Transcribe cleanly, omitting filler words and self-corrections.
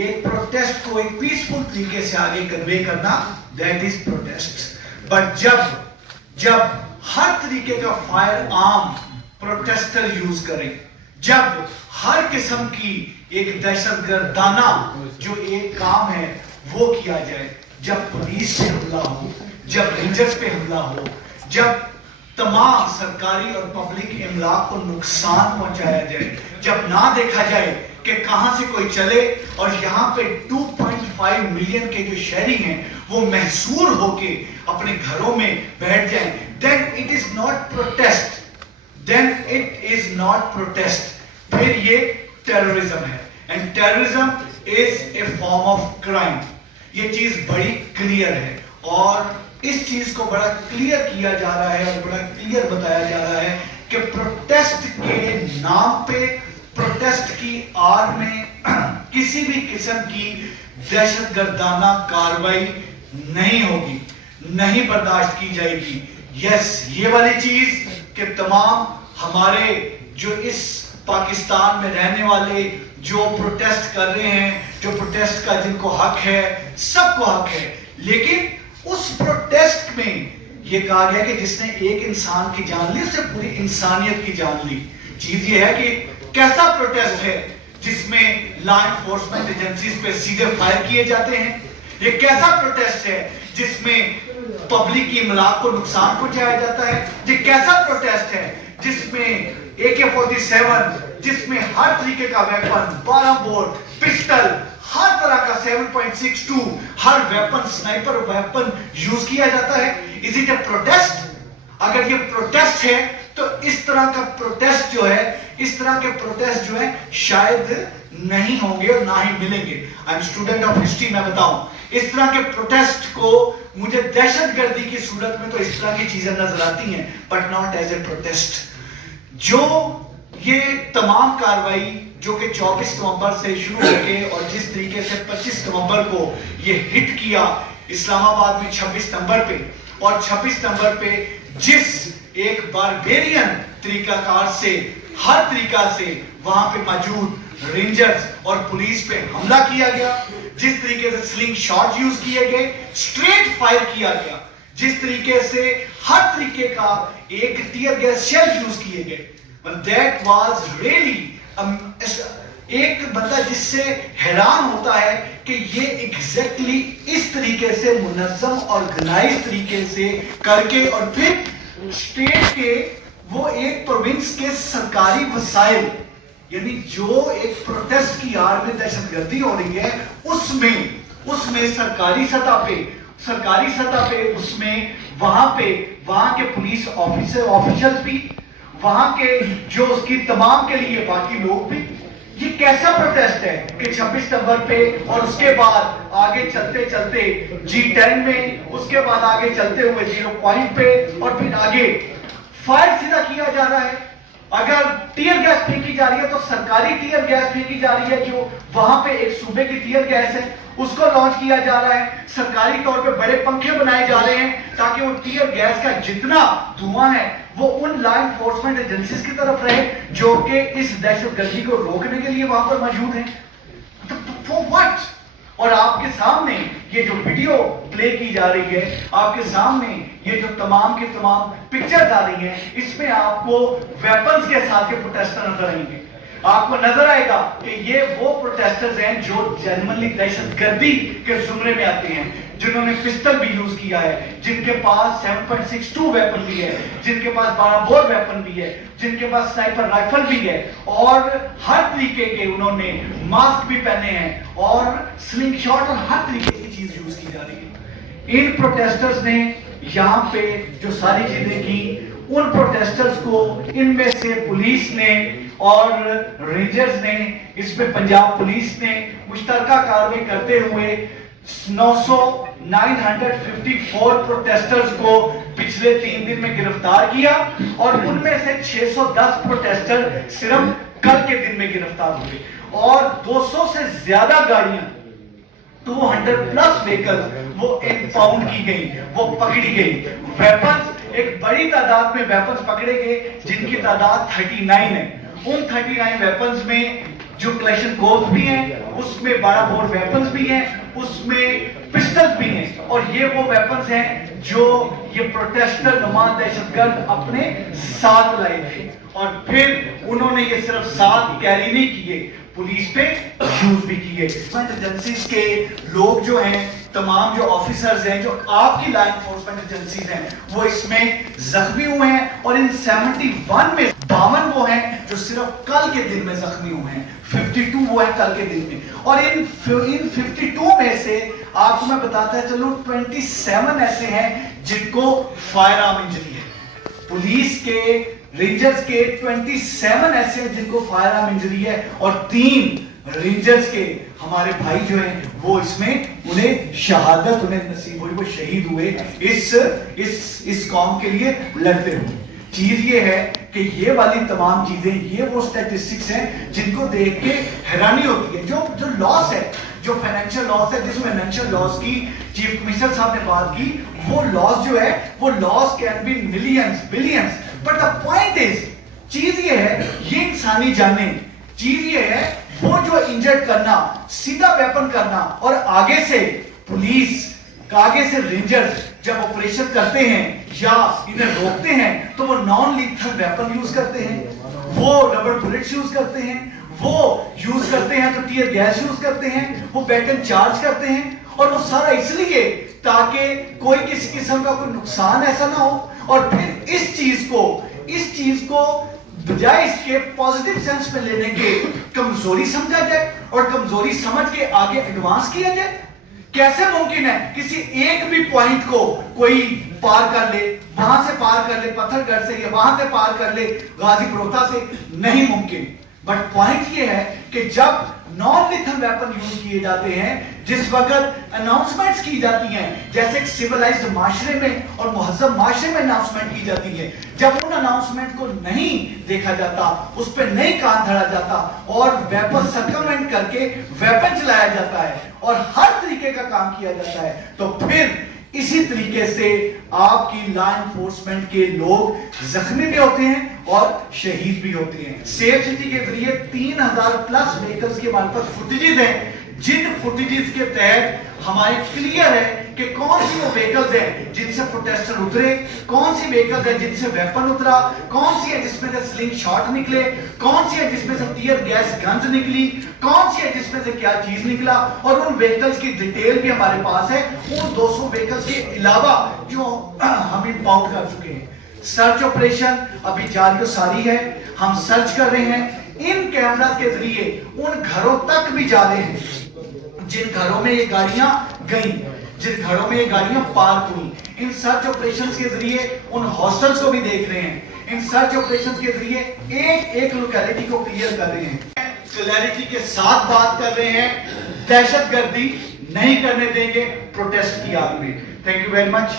ایک پروٹیسٹ کو ایک پیسفل طریقے سے آگے کنوے کرنا دیٹ از پروٹیسٹ. بٹ جب ہر طریقے کا فائر آرم پروٹیسٹر یوز کریں, جب ہر قسم کی ایک دہشت گردانہ جو ایک کام ہے وہ کیا جائے, جب پولیس پہ حملہ ہو, جب رینجرز پہ حملہ ہو, جب تمام سرکاری اور پبلک املاک کو نقصان پہنچایا جائے, جب نہ دیکھا جائے کہ کہاں سے کوئی چلے اور یہاں پہ 2.5 ملین کے جو شہری ہیں وہ محصور ہو کے اپنے گھروں میں بیٹھ جائیں, then it is not protest, then it is not protest. پھر یہ ٹیررزم ہے, and terrorism is a form of crime. یہ چیز بڑی کلیئر ہے اور اس چیز کو بڑا کلیئر کیا جا رہا ہے اور بڑا کلیئر بتایا جا رہا ہے کہ پروٹیسٹ کے نام پہ, پروٹیسٹ کی آڑ میں کسی بھی قسم کی دہشت گردانہ کاروائی نہیں ہوگی, نہیں برداشت کی جائے گی. یس, یہ والی چیز کہ تمام ہمارے جو اس پاکستان میں رہنے والے جو پروٹیسٹ کر رہے ہیں, جو پروٹیسٹ کا جن کو حق ہے, سب کو حق ہے, لیکن اس پروٹیسٹ میں یہ کہا گیا کہ جس نے ایک انسان کی جان لی اس نے پوری انسانیت کی جان لی. چیز یہ ہے کہ کیسا پروٹیسٹ ہے جس میں لا انفورسمنٹ ایجنسیز پہ سیدھے فائر کیے جاتے ہیں, یہ کیسا پروٹیسٹ ہے جس میں پبلک کی املاک کو نقصان پہنچایا جاتا ہے, یہ کیسا پروٹیسٹ ہے جس میں AK-47, جس میں ہر طریقے کا ویپن, 12 بور, پسٹل, ہر طرح کا 7.62 ہر ویپن, سنائپر ویپن یوز کیا جاتا ہے. Is it a protest? اگر یہ پروٹیسٹ ہے تو اس طرح کا پروٹیسٹ جو ہے, اس طرح کے پروٹیسٹ جو ہے شاید نہیں ہوں گے اور نہ ہی ملیں گے. I am student of history, میں بتاؤں اس طرح کے پروٹیسٹ کو مجھے دہشت گردی کی صورت میں تو اس طرح کی چیزیں نظر آتی ہیں, but not as a protest. جو یہ تمام کاروائی جو کہ 24 نومبر سے شروع ہو کے اور جس طریقے سے 25 نومبر کو یہ ہٹ کیا اسلام آباد میں 26 نومبر پہ, اور 26 نومبر پہ جس ایک باربیرین طریقہ کار سے ہر طریقہ سے وہاں پہ موجود رینجرز اور پولیس پہ حملہ کیا گیا, جس طریقے سے سلنگ شاٹ یوز کیے گئے, اسٹریٹ فائر کیا گیا, جس طریقے سے ہر طریقے کا ایک ٹیئر گیس شیل یوز کیے گئے, that was really ایک بندہ جس سے حیران ہوتا ہے کہ یہ ایگزیکٹلی اس طریقے سے منظم اور آرگنائز طریقے سے کر کے اور پھر اسٹیٹ کے وہ ایک پروونس کے سرکاری وسائل, یعنی جو ایک پروٹیسٹ کی آڑ میں دہشت گردی ہو رہی ہے اس میں سرکاری سطح پہ اس میں وہاں کے پولیس آفیسرز بھی, وہاں کے جو اس کی تمام کے لیے باقی لوگ بھی. یہ کیسا پروٹیسٹ ہے کہ 26 نومبر پہ اور اس کے بعد آگے چلتے G10 میں, اس کے بعد آگے چلتے ہوئے 0 پوائنٹ پہ اور پھر آگے فائر سیدھا کیا جا رہا ہے. اگر ٹیئر گیس پھینکی جا رہی ہے تو سرکاری ٹیئر گیس پھینکی جا رہی ہے, جو وہاں پہ ایک صوبے کی ٹیئر گیس ہے اس کو لانچ کیا جا رہا ہے. سرکاری طور پہ بڑے پنکھے بنائے جا رہے ہیں تاکہ وہ ٹیئر گیس کا جتنا دھواں ہے وہ ان لا انفورسمنٹ ایجنسیز کی طرف رہے جو کہ اس دہشت گردی کو روکنے کے لیے وہاں پر موجود ہیں. For what? اور آپ کے سامنے یہ جو ویڈیو پلے کی جا رہی ہے, آپ کے سامنے یہ جو تمام کے تمام پکچرز آ رہی ہیں, اس میں آپ کو ویپنز کے ساتھ یہ پروٹیسٹر نظر آئیں گے. آپ کو نظر آئے گا کہ یہ وہ پروٹیسٹرز ہیں جو جنرلی دہشت گردی کے زمرے میں آتے ہیں, جنہوں نے پسٹل بھی یوز کیا ہے, جن کے پاس 7.62 ویپن بھی ہے, جن کے پاس 12 بور ویپن بھی ہے, جن کے پاس سنائپر رائفل بھی ہے, اور ہر طریقے کے انہوں نے ماسک بھی پہنے ہیں اور سلنگ شاٹ اور ہر طریقے کی چیز یوز کی جا رہی ہے. ان پروٹیسٹرز نے یہاں پہ جو ساری چیزیں کی, ان پروٹیسٹرز کو ان میں سے پولیس نے اور رینجرز نے, اس میں پنجاب پولیس نے مشترکہ کارروائی کرتے ہوئے 954 پروٹیسٹرز کو پچھلے 3 دن میں گرفتار کیا, اور ان میں سے 610 پروٹیسٹر صرف کل کے دن میں گرفتار ہوئے, اور 200 سے زیادہ گاڑیاں 200 پلس ویکلز وہ امپاؤنڈ کی گئی, وہ پکڑی گئی. ویپنز ایک بڑی تعداد میں ویپنز پکڑے گئے جن کی تعداد 39 ہے. ان 39 ویپنز میں جو کلیشن کوز بھی ہیں، اس میں 12 بور ویپنز بھی ہیں، اس میں پسٹلز بھی ہیں، اور یہ وہ ویپنز ہیں جو یہ پروٹیسٹر نما دہشت گرد اپنے ساتھ لائے تھے، اور پھر انہوں نے یہ صرف ساتھ کیری نہیں کیے، پولیس پہ یوز بھی کیے۔ ایجنسیز کے لوگ جو ہیں، تمام جو آفیسرز ہیں، جو آپ کی لا انفورسمنٹ ایجنسیز ہیں، وہ اس میں زخمی ہوئے ہیں، اور ان 71 میں 52 وہ ہیں جو صرف کل کے دن میں زخمی ہوئے ہیں، 52 وہ ہیں کل کے دن میں، اور ان 52 میں سے آپ کو میں بتاتا چلوں 27 ایسے ہیں جن کو فائر آرم انجری ہے۔ پولیس کے، رینجرز کے 27 ایسے ہیں جن کو فائر آرم انجری ہے، اور 3 رینجرز کے ہمارے بھائی جو ہیں وہ اس میں انہیں شہادت انہیں نصیب ہوئی، وہ شہید ہوئے اس قوم کے لیے لڑتے ہوئے۔ چیز یہ ہے کہ یہ والی تمام چیزیں، یہ وہ سٹیٹسٹکس ہیں جن کو دیکھ کے حیرانی ہوتی ہے۔ جو لاس ہے، جو فائنینشیل لاس ہے، جس فائنینشیل لاس کی چیف کمشنر صاحب نے بات کی، وہ لاس جو ہے وہ loss can be millions billions, but the point is, چیز یہ ہے یہ انسانی جانیں، چیز یہ ہے وہ جو انجرڈ کرنا، سیدھا ویپن کرنا، اور آگے سے پولیس، آگے سے رینجرز جب آپریشن کرتے ہیں یا انہیں روکتے ہیں تو وہ نان لیتھل ویپن یوز کرتے ہیں، وہ ربر بلٹس یوز کرتے ہیں، وہ یوز کرتے ہیں تو ٹیئر گیس یوز کرتے ہیں، وہ بیٹن چارج کرتے ہیں، اور وہ سارا اس لیے تاکہ کوئی کسی قسم کا کوئی نقصان ایسا نہ ہو، اور پھر اس چیز کو بجائے اس کے پازیٹیو سینس میں لینے کے کمزوری سمجھا جائے، اور کمزوری سمجھ کے آگے ایڈوانس کیا جائے۔ کیسے ممکن ہے کسی ایک بھی پوائنٹ کو کوئی پار کر لے، وہاں سے پار کر لے پتھر گڑھ سے، یا وہاں سے پار کر لے غازی پروتا سے؟ نہیں ممکن۔ بٹ پوائنٹ یہ ہے کہ جب نان لیتھل ویپن یوز کیے جاتے ہیں، جس وقت اناؤنسمنٹس کی جاتی ہیں، جیسے ایک سیولائزڈ معاشرے میں اور مہذب معاشرے میں اناؤنسمنٹ کی جاتی ہے، جب ان اناؤنسمنٹ کو نہیں دیکھا جاتا، اس پہ نہیں کان دھرا جاتا، اور ویپن سرکمنٹ کر کے ویپن چلایا جاتا ہے، اور ہر طریقے کا کام کیا جاتا ہے، تو پھر اسی طریقے سے آپ کی لا انفورسمنٹ کے لوگ زخمی بھی ہوتے ہیں اور شہید بھی ہوتے ہیں۔ سیف سٹی کے ذریعے 3000 پلس ویکلز کے ہمارے پاس فوٹیجز ہیں، جن فوٹیجز کے تحت ہمارے کلیئر ہے کہ کون سی وہ ویکلز ہیں جن سے پروٹیسٹر اترے، کون سی ویکلز ہیں جن سے ویپن اترا، کون سی ہے جس میں سے سلنگ شاٹ نکلے، کون سی ہے جس میں سے ٹیئر گیس گنز نکلی، کون سی ہے جس میں سے کیا چیز نکلا، اور ان ویکلز کی ڈیٹیل بھی ہمارے پاس ہے، ان 200 ویکلز کے علاوہ جو ہم امپاؤنڈ کر چکے ہیں۔ سرچ آپریشن ابھی جاری و ساری ہے، ہم سرچ کر رہے ہیں، ان کیمرہ کے ذریعے ان گھروں تک بھی جا رہے ہیں جن گھروں میں یہ گاڑیاں گئیں، جن گھروں میں یہ گاڑیاں پارک ہوئی۔ ان سرچ آپریشنز کے ذریعے ان ہاسٹلز کو بھی دیکھ رہے ہیں، ان سرچ آپریشنز کے ذریعے ایک لوکیلٹی کو کلیئر کر رہے ہیں، کلیئرٹی کے ساتھ بات کر رہے ہیں، دہشت گردی نہیں کرنے دیں گے پروٹیسٹ کی آگ میں۔ Thank you very much.